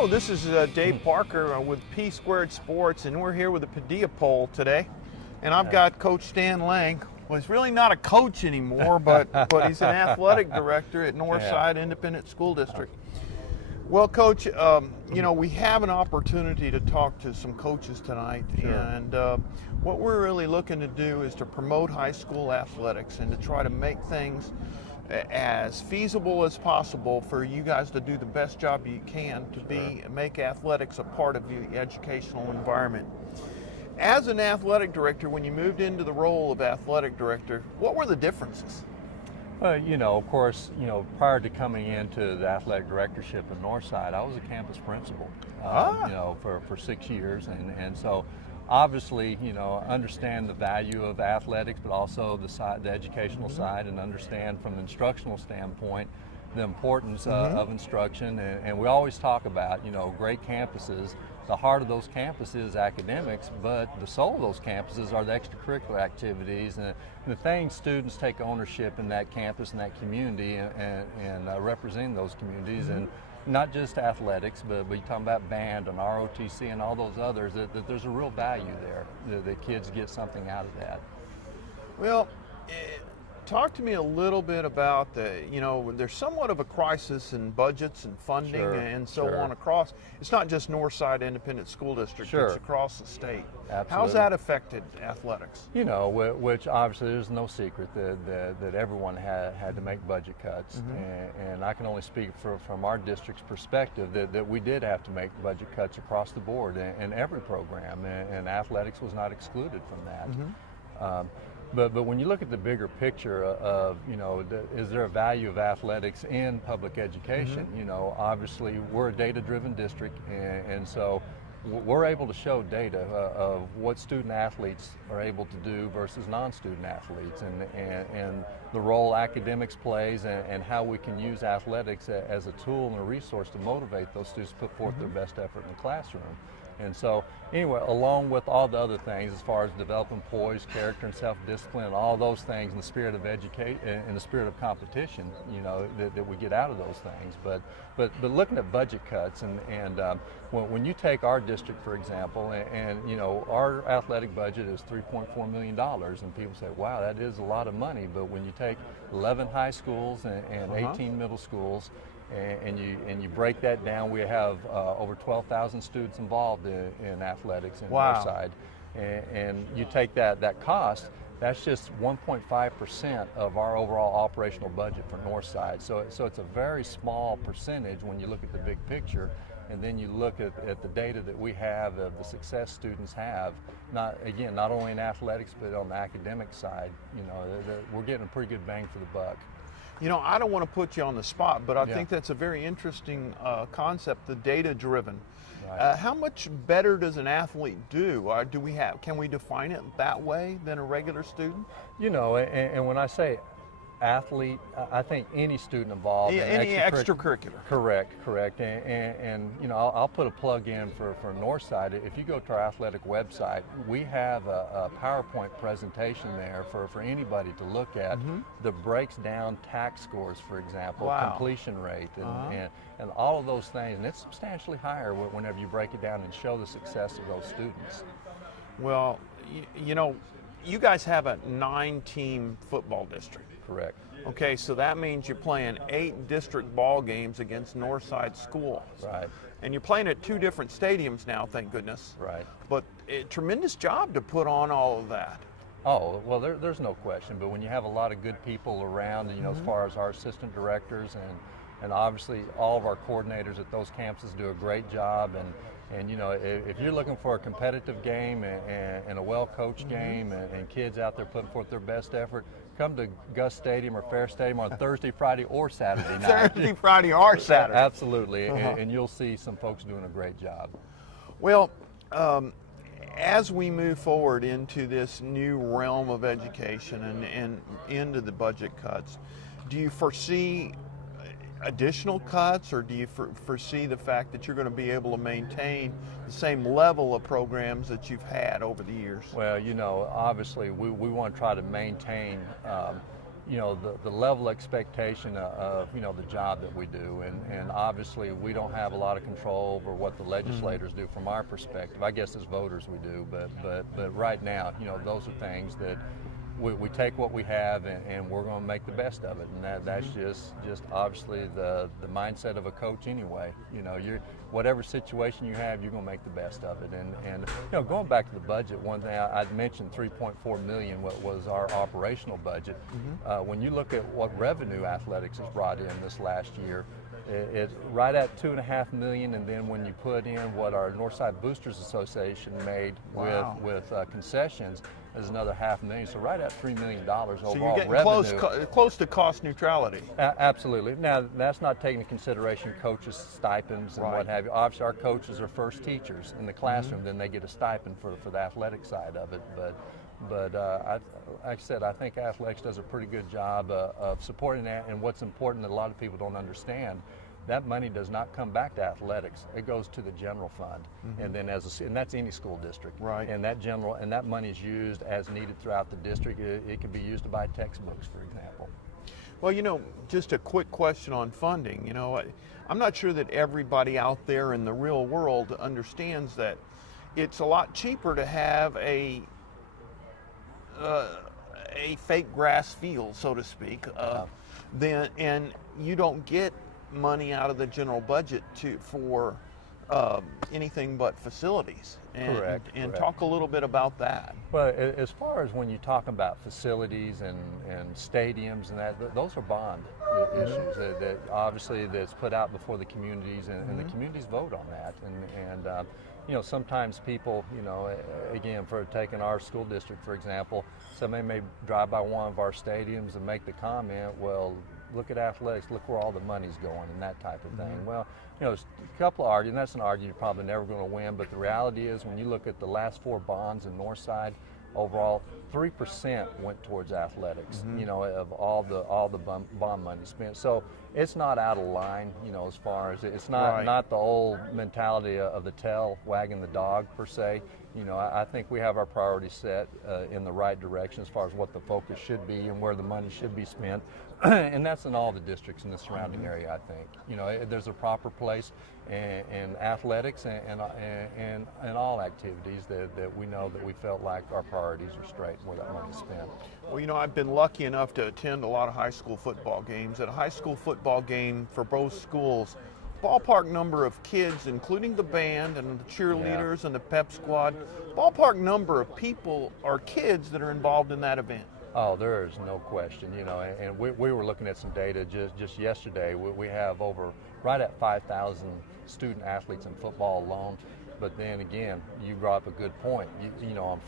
Hello, this is Dave Parker with PSquared Sports, and we're here with the Padilla poll today. And I've got Coach Stan Lang. Well, he's really not a coach anymore, but he's an athletic director at Northside Independent School District. Well, Coach, we have an opportunity to talk to some coaches tonight, and what we're really looking to do is to promote high school athletics and to try to make things as feasible as possible for you guys to do the best job you can to make athletics a part of the educational environment. As an athletic director, when you moved into the role of athletic director, what were the differences? Of course, prior to coming into the athletic directorship at Northside, I was a campus principal, for 6 years. And so obviously, understand the value of athletics, but also the educational side, and understand from an instructional standpoint the importance of instruction. And we always talk about, great campuses. The heart of those campuses is academics, but the soul of those campuses are the extracurricular activities and the things students take ownership in that campus and that community and representing those communities. And not just athletics, but you're talking about band and ROTC and all those others, that there's a real value there, that kids get something out of that. Well, talk to me a little bit about there's somewhat of a crisis in budgets and funding and so on across. It's not just Northside Independent School District, it's across the state. Absolutely. How's that affected athletics? Which obviously there's no secret that everyone had to make budget cuts. And I can only speak from our district's perspective that we did have to make budget cuts across the board in every program, and athletics was not excluded from that. But when you look at the bigger picture of, is there a value of athletics in public education? Obviously we're a data-driven district, and so we're able to show data of what student athletes are able to do versus non-student athletes, and the role academics plays, and how we can use athletics as a tool and a resource to motivate those students to put forth their best effort in the classroom. And so, anyway, along with all the other things, as far as developing poise, character, and self-discipline, and all those things in the spirit of in the spirit of competition, that we get out of those things. But looking at budget cuts, and when you take our district, for example, and our athletic budget is $3.4 million, and people say, wow, that is a lot of money. But when you take 11 high schools and 18 middle schools, and you break that down, we have over 12,000 students involved in athletics in Northside. And you take that cost, that's just 1.5% of our overall operational budget for Northside. So it's a very small percentage when you look at the big picture. And then you look at the data that we have of the success students have, not only in athletics, but on the academic side, we're getting a pretty good bang for the buck. I don't want to put you on the spot, but I think that's a very interesting concept, the data-driven. Right. How much better does an athlete do? Can we define it that way than a regular student? And when I say athlete, I think any student involved in any extracurricular. Correct. And I'll put a plug in for Northside. If you go to our athletic website, we have a PowerPoint presentation there for anybody to look at that breaks down tax scores, for example, completion rate, and all of those things. And it's substantially higher whenever you break it down and show the success of those students. Well, you guys have a 9-team football district. Correct. Okay, so that means you're playing 8 district ball games against Northside schools. Right. And you're playing at 2 different stadiums now, thank goodness. Right. But a tremendous job to put on all of that. Oh, well, there's no question. But when you have a lot of good people around, as far as our assistant directors and obviously all of our coordinators at those campuses do a great job. And if you're looking for a competitive game and a well-coached game and kids out there putting forth their best effort, come to Gus Stadium or Fair Stadium on Thursday, Friday, or Saturday night. Thursday, Friday, or Saturday. Absolutely, and you'll see some folks doing a great job. Well, as we move forward into this new realm of education and into the budget cuts, do you foresee additional cuts, or do you foresee the fact that you're going to be able to maintain the same level of programs that you've had over the years? Well, obviously we want to try to maintain you know, the level of expectation of, you know, the job that we do. And obviously we don't have a lot of control over what the legislators do from our perspective. I guess as voters we do, but right now, you know, those are things that we take what we have and we're going to make the best of it, and that's just obviously the mindset of a coach anyway. You know, whatever situation you have, you're going to make the best of it. And you know, going back to the budget, one thing I'd mentioned, $3.4 million, what was our operational budget. When you look at what revenue athletics has brought in this last year, it's right at $2.5 million, and then when you put in what our Northside Boosters Association made with concessions, is another $500,000. So right at $3 million overall revenue. So you're getting close to cost neutrality. Absolutely. Now that's not taking into consideration coaches' stipends and what have you. Obviously, our coaches are first teachers in the classroom, then they get a stipend for the athletic side of it. But like I said, I think athletics does a pretty good job of supporting that. And what's important that a lot of people don't understand, that money does not come back to athletics. It goes to the general fund, and then and that's any school district. Right. And that money is used as needed throughout the district. It can be used to buy textbooks, for example. Well, you know, just a quick question on funding. You know, I'm not sure that everybody out there in the real world understands that it's a lot cheaper to have a fake grass field, so to speak, and you don't get money out of the general budget for anything but facilities. Correct. Talk a little bit about that. Well, as far as when you talk about facilities and stadiums and that, those are bond issues that obviously that's put out before the communities, and the communities vote on that. And you know, sometimes people, you know, again, for taking our school district, for example, somebody may drive by one of our stadiums and make the comment, well, look at athletics, look where all the money's going, and that type of thing. Well, you know, there's a couple of arguments. That's an argument you're probably never going to win, but the reality is when you look at the last 4 bonds in Northside, overall 3% went towards athletics, you know, of all the bond money spent. So it's not out of line, you know, as far as it's not the old mentality of the tail wagging the dog per se. You know, I think we have our priorities set in the right direction as far as what the focus should be and where the money should be spent. And that's in all the districts in the surrounding area, I think. You know, there's a proper place in athletics and all activities that we know that we felt like our priorities are straight and where that money's spent. Well, you know, I've been lucky enough to attend a lot of high school football games. At a high school football game for both schools, ballpark number of kids, including the band and the cheerleaders and the pep squad, ballpark number of people or kids that are involved in that event. Oh, there is no question, you know, and we were looking at some data just yesterday. We have right at 5,000 student athletes in football alone. But then again, you brought up a good point. You know, on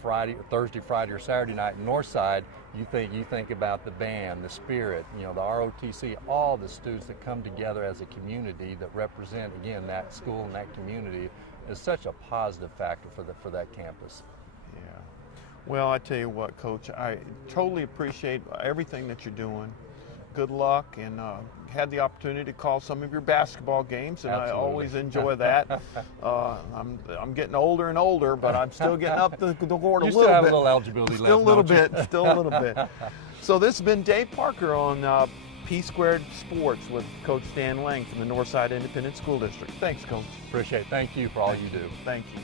Thursday, Friday, or Saturday night in Northside, you think about the band, the spirit, you know, the ROTC, all the students that come together as a community that represent, again, that school and that community is such a positive factor for that campus. Yeah. Well, I tell you what, Coach, I totally appreciate everything that you're doing. Good luck, and had the opportunity to call some of your basketball games, and Absolutely. I always enjoy that. I'm getting older and older, but I'm still getting up the court a little bit. You still have a little eligibility left, Still a little don't you? bit, still a little bit. So this has been Dave Parker on PSquared Sports with Coach Stan Lang from the Northside Independent School District. Thanks, Coach. Appreciate it. Thank you for all you do. Thank you.